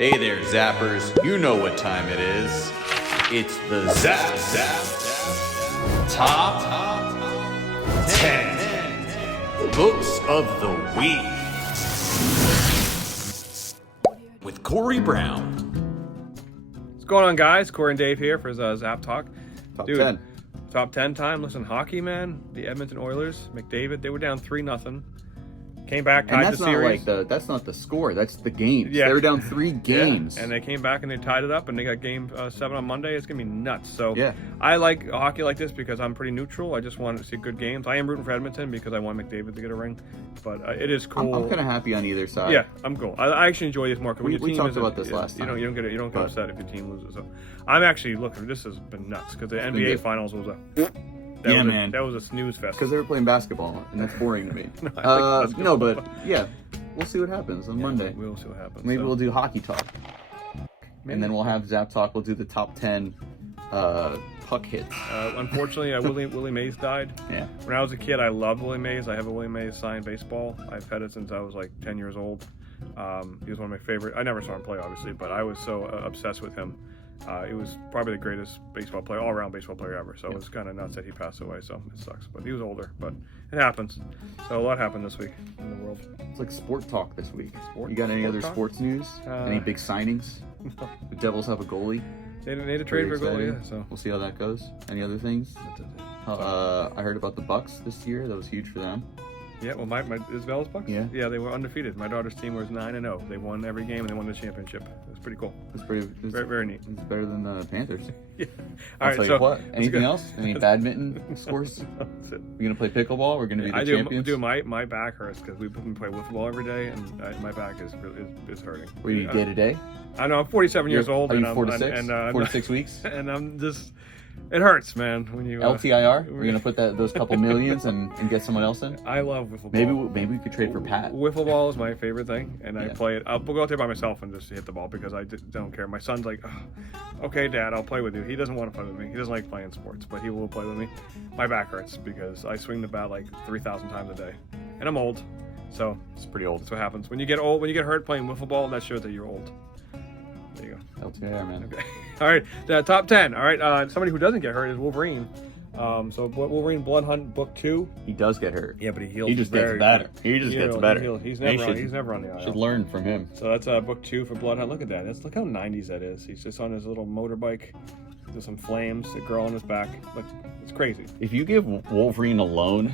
Hey there, Zappers. You know what time it is. It's the Zap Top 10 Books of the Week with Corey Brown. What's going on, guys? Corey and Dave here for Zap Talk. Top Dude, 10. Top 10 time. Listen, hockey, man. The Edmonton Oilers, McDavid, they were down 3-0. Came back, tied And that's the not series. like that's not the score. That's the games. Yeah. They were down 3 games. Yeah. And they came back and they tied it up, and they got game 7 on Monday. It's gonna be nuts. So Yeah. I like hockey like this because I'm pretty neutral. I just want to see good games. I am rooting for Edmonton because I want McDavid to get a ring, but it is cool. I'm kind of happy on either side. Yeah, I'm cool. I actually enjoy these more because when your We team talked isn't- about this last You time. don't get But- upset if your team loses. So I'm actually looking. This has been nuts because the been NBA good. Finals was Man. that was a snooze fest. Because they were playing basketball, and that's boring to me. I like No, but yeah, we'll see what happens on Monday. We'll see what happens. Maybe so. we'll do hockey talk, Maybe. and then we'll have Zap Talk. We'll do the top 10 puck hits. Unfortunately, Willie Mays died. Yeah. When I was a kid, I loved Willie Mays. I have a Willie Mays signed baseball. I've had it since I was like 10 years old. He was one of my favorite. I never saw him play, obviously, but I was so obsessed with him. He was probably the greatest baseball player, all-around baseball player ever. So it was kind of nuts that he passed away. So it sucks, but he was older. But it happens. So a lot happened this week in the world. It's like sport talk this week. Sport- You got any sport other talk? sports news? Any big signings? The Devils have a goalie. They need a trade for a Pretty goalie, exciting. yeah. So We'll see how that goes. Any other things? I heard about the Bucks this year. That was huge for them. yeah, well, my Isabel's Bucks. Yeah. Yeah, they were undefeated. My daughter's team was 9-0. They won every game and they won the championship. It was pretty cool. It's pretty. It's, Very, very neat. it's better than the Panthers. Yeah. I'll All right. tell So you what. let's Anything go. else? Any badminton scores? That's it. We're gonna play pickleball. We're gonna be the I do. champions. My back hurts because we play wiffle ball every day, and my back is hurting. Were you day to day? I know I'm 47 years old. Are and you I'm, 4 to 6? And, 4 to 6 weeks. And I'm just. It hurts, man. When you LTIR. We're gonna put those couple millions and get someone else in. I love wiffle ball. Maybe we could trade for Pat. Wiffle ball is my favorite thing, and I Yeah. play it. I'll go out there by myself and just hit the ball because I don't care. My son's like, "Oh, okay, Dad, I'll play with you." He doesn't want to play with me. He doesn't like playing sports, but he will play with me. My back hurts because I swing the bat like 3,000 times a day, and I'm old, so It's pretty old. that's what happens when you get old. When you get hurt playing wiffle ball, that shows that you're old. There you go. LTIR, man. Okay. All right, the top 10. All right, somebody who doesn't get hurt is Wolverine. So Wolverine Blood Hunt Book 2. He does get hurt. Yeah, but he heals. He just gets better. He just gets better. He's They never on the IL. Should learn from him. So that's Book 2 for Blood Hunt. Look at that. Look how 90s that is. He's just on his little motorbike. There's some flames. A girl on his back. Look, it's crazy. If you give Wolverine a loan,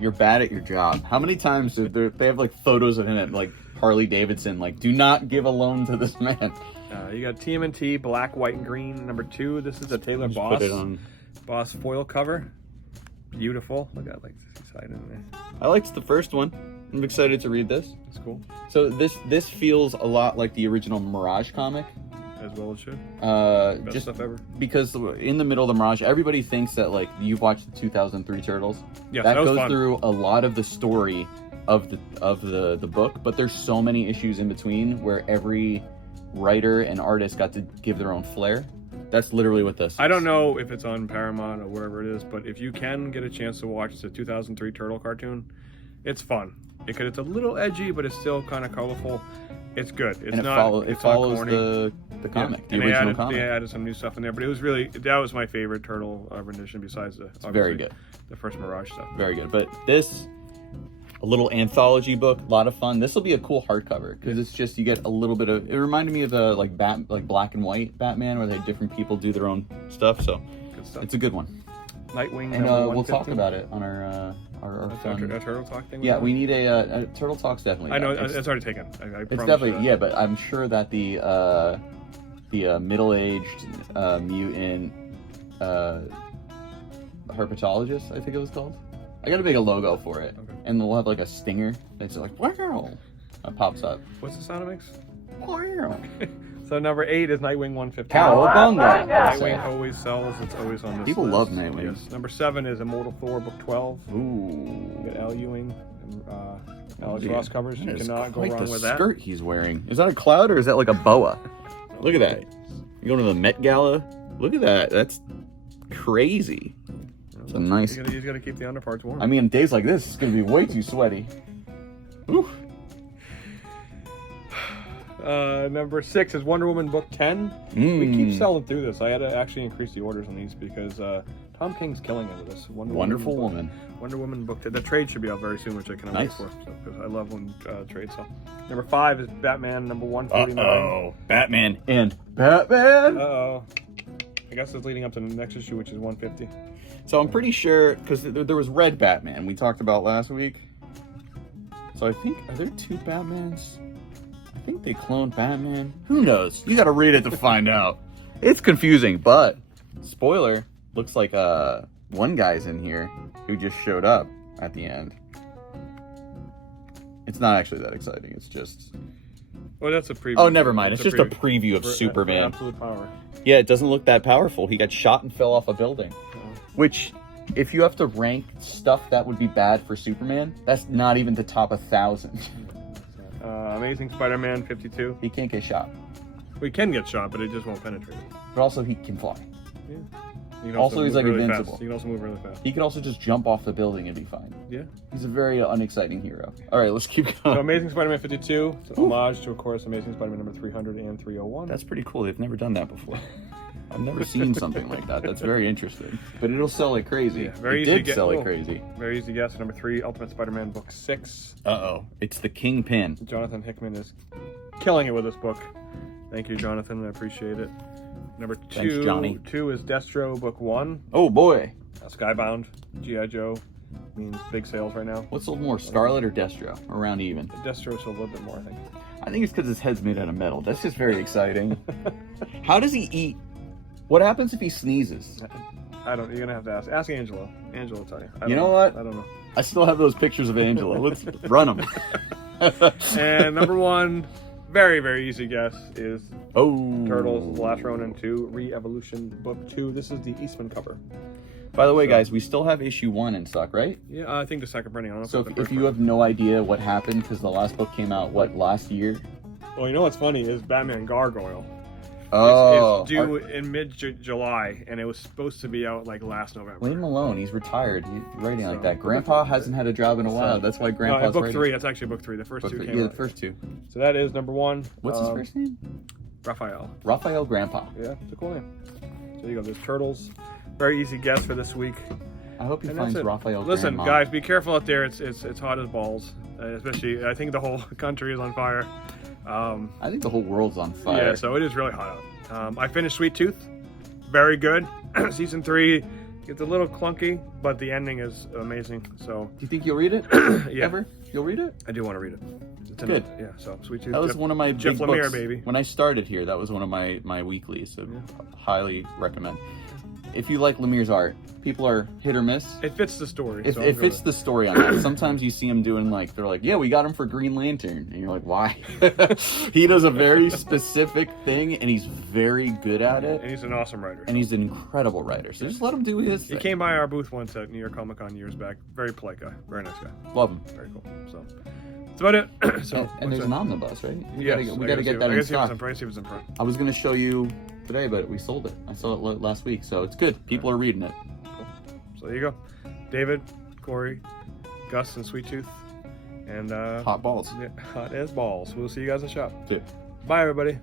you're bad at your job. How many times they have like photos of him at like Harley Davidson? Like, do not give a loan to this man. You got TMNT, black, white, and green. Number 2. This is a Taylor Just Boss. put it on. Boss foil cover. Beautiful. Look at like the side in there. I liked the first one. I'm excited to read this. It's cool. So this feels a lot like the original Mirage comic. As well it should. Best Just stuff ever. because in the middle of the Mirage, everybody thinks that like you've watched the 2003 Turtles. Yes, that that was goes fun. through a lot of the story of the book, but there's so many issues in between where every writer and artist got to give their own flair. That's literally what this is. I don't know if it's on Paramount or wherever it is, but if you can get a chance to watch the 2003 Turtle cartoon, it's fun. It's a little edgy, but it's still kind of colorful. It's good. It's And not. it it's follows not corny. the comic, Yeah. the And original comic. They added some new stuff in there, but it was that was my favorite Turtle rendition besides the Very obviously good. the first Mirage stuff. Very good. But this, a little anthology book, a lot of fun. This will be a cool hardcover because it's just you get a little bit of. It reminded me of the like black and white Batman, where they had different people do their own stuff. So Good stuff. it's a good one. Nightwing. And number we'll talk 115. about it on our A fun. Turtle Talk thing. Yeah, we need a Turtle Talks definitely. I know It's it's already taken. I it's promise definitely you that. yeah, but I'm sure that the middle-aged mutant herpetologist, I think it was called. I gotta make a logo for it, Okay. and we'll have like a stinger that's like wow, that pops up. What's the sound it makes? Wow. So number 8 is Nightwing 115. Cowabunga. Nightwing always sells. It's always on this People list. love Nightwing. Yes. Number 7 is Immortal Thor Book 12. Ooh. You got Al Ewing and Alex Yeah. Ross covers. You That is cannot go quite wrong the with that. skirt he's wearing. Is that a cloud or is that like a boa? Look at that. You going to the Met Gala? Look at that. That's crazy. It's a nice. He's got to keep the underparts warm. I mean, days like this, it's gonna be way too sweaty. Ooh. Number 6 is Wonder Woman book 10. We keep selling through this. I had to actually increase the orders on these because Tom King's killing it with this. Wonderful Woman. Wonder Woman book 10. The trade should be out very soon, which I cannot wait Nice. for. Because I love when trades sell. Number 5 is Batman number 149. Uh-oh. Batman and Batman. Uh-oh. I guess it's leading up to the next issue, which is 150. So I'm pretty sure, because there was Red Batman we talked about last week. So I think, are there 2 Batmans? I think they cloned Batman. Who knows? You gotta read it to find out. It's confusing, but spoiler, looks like one guy's in here who just showed up at the end. It's not actually that exciting. It's just... Well, that's a preview. Oh, never mind. It's just a preview of for Superman. absolute power. Yeah, it doesn't look that powerful. He got shot and fell off a building. Which, if you have to rank stuff that would be bad for Superman, that's not even the top 1,000. Amazing Spider-Man 52. He can't get shot. We can get shot, but it just won't penetrate it. But also, he can fly. Yeah. You can Also, he's move like really invincible. Fast. You can also move really fast. He could also just jump off the building and be fine. Yeah. He's a very unexciting hero. All right, let's keep So going. Amazing Spider-Man 52. It's an homage to, of course, Amazing Spider-Man number 300 and 301. That's pretty cool. They've never done that before. I've never seen something like that. That's very interesting. But it'll sell like crazy. Yeah, very it easy to did get- sell like oh. crazy. Very easy guess. Number 3, Ultimate Spider-Man book 6. Uh-oh. It's the Kingpin. Jonathan Hickman is killing it with this book. Thank you, Jonathan. I appreciate it. Number 2. Thanks, Johnny. 2 is Destro book 1. Oh, boy. Skybound. G.I. Joe. Means big sales right now. What's sold more, Scarlet or Destro? Around even. Destro sold a little bit more, I think. I think it's because his head's made out of metal. That's just very exciting. How does he eat? What happens if he sneezes? I don't. You're gonna have to ask. Ask Angelo. Angelo will tell you. You know what? I don't know. I still have those pictures of Angela. Let's run them. And number 1, very very easy guess is Oh. Turtles: The Last Ronin 2 Re-Evolution Book 2. This is the Eastman cover. By the way, guys, we still have issue 1 in stock, right? Yeah, I think the second printing. I don't know So it's if the first you have no idea what happened, because the last book came out, last year? Well, you know what's funny is Batman Gargoyle. Oh. It's due in mid-July, and it was supposed to be out like last November. Leave him alone. He's retired. He's writing like So- that. Grandpa hasn't had a job in a while. That's why No, Grandpa's book writing. 3. That's actually book 3. The first Book 2 three. came Yeah, out. the first 2. So that is number 1. What's his first name? Raphael. Raphael Grandpa. Yeah, it's a cool name. So there you go. There's Turtles. Very easy guess for this week. I hope he And that's finds it. Raphael Listen, Grandma. guys, be careful out there. It's hot as balls. Especially, I think the whole country is on fire. I think the whole world's on fire. Yeah, so it is really hot out. I finished Sweet Tooth. Very good. Season 3 gets a little clunky, but the ending is amazing. So Do you think you'll read it? yeah, Ever? You'll read it? I do want to read it. It's Good. Yeah. So Sweet Tooth. That was Jeff- one of my Jeff big Lemire, books. baby. When I started here, that was one of my weeklies. So highly recommend. If you like Lemire's art, people are hit or miss. It fits the story. It so I'm fits good. the story on that. Sometimes you see him doing like, they're like, yeah, we got him for Green Lantern. And you're like, why? He does a very specific thing and he's very good at it. And he's an awesome writer. And he's an incredible writer. So just let him do his He thing. came by our booth once at New York Comic Con years back. Very polite guy. Very nice guy. Love him. Very cool. So that's about it. So And there's an omnibus, right? We Yes, gotta get that in stock. I see if it's in front. I was gonna show you today, but we sold it. I saw it last week, so it's good. People are reading it. So there you go. David, Corey, Gus, and Sweet Tooth. And Hot balls. yeah, hot as balls. We'll see you guys in the shop. Yeah. Bye, everybody.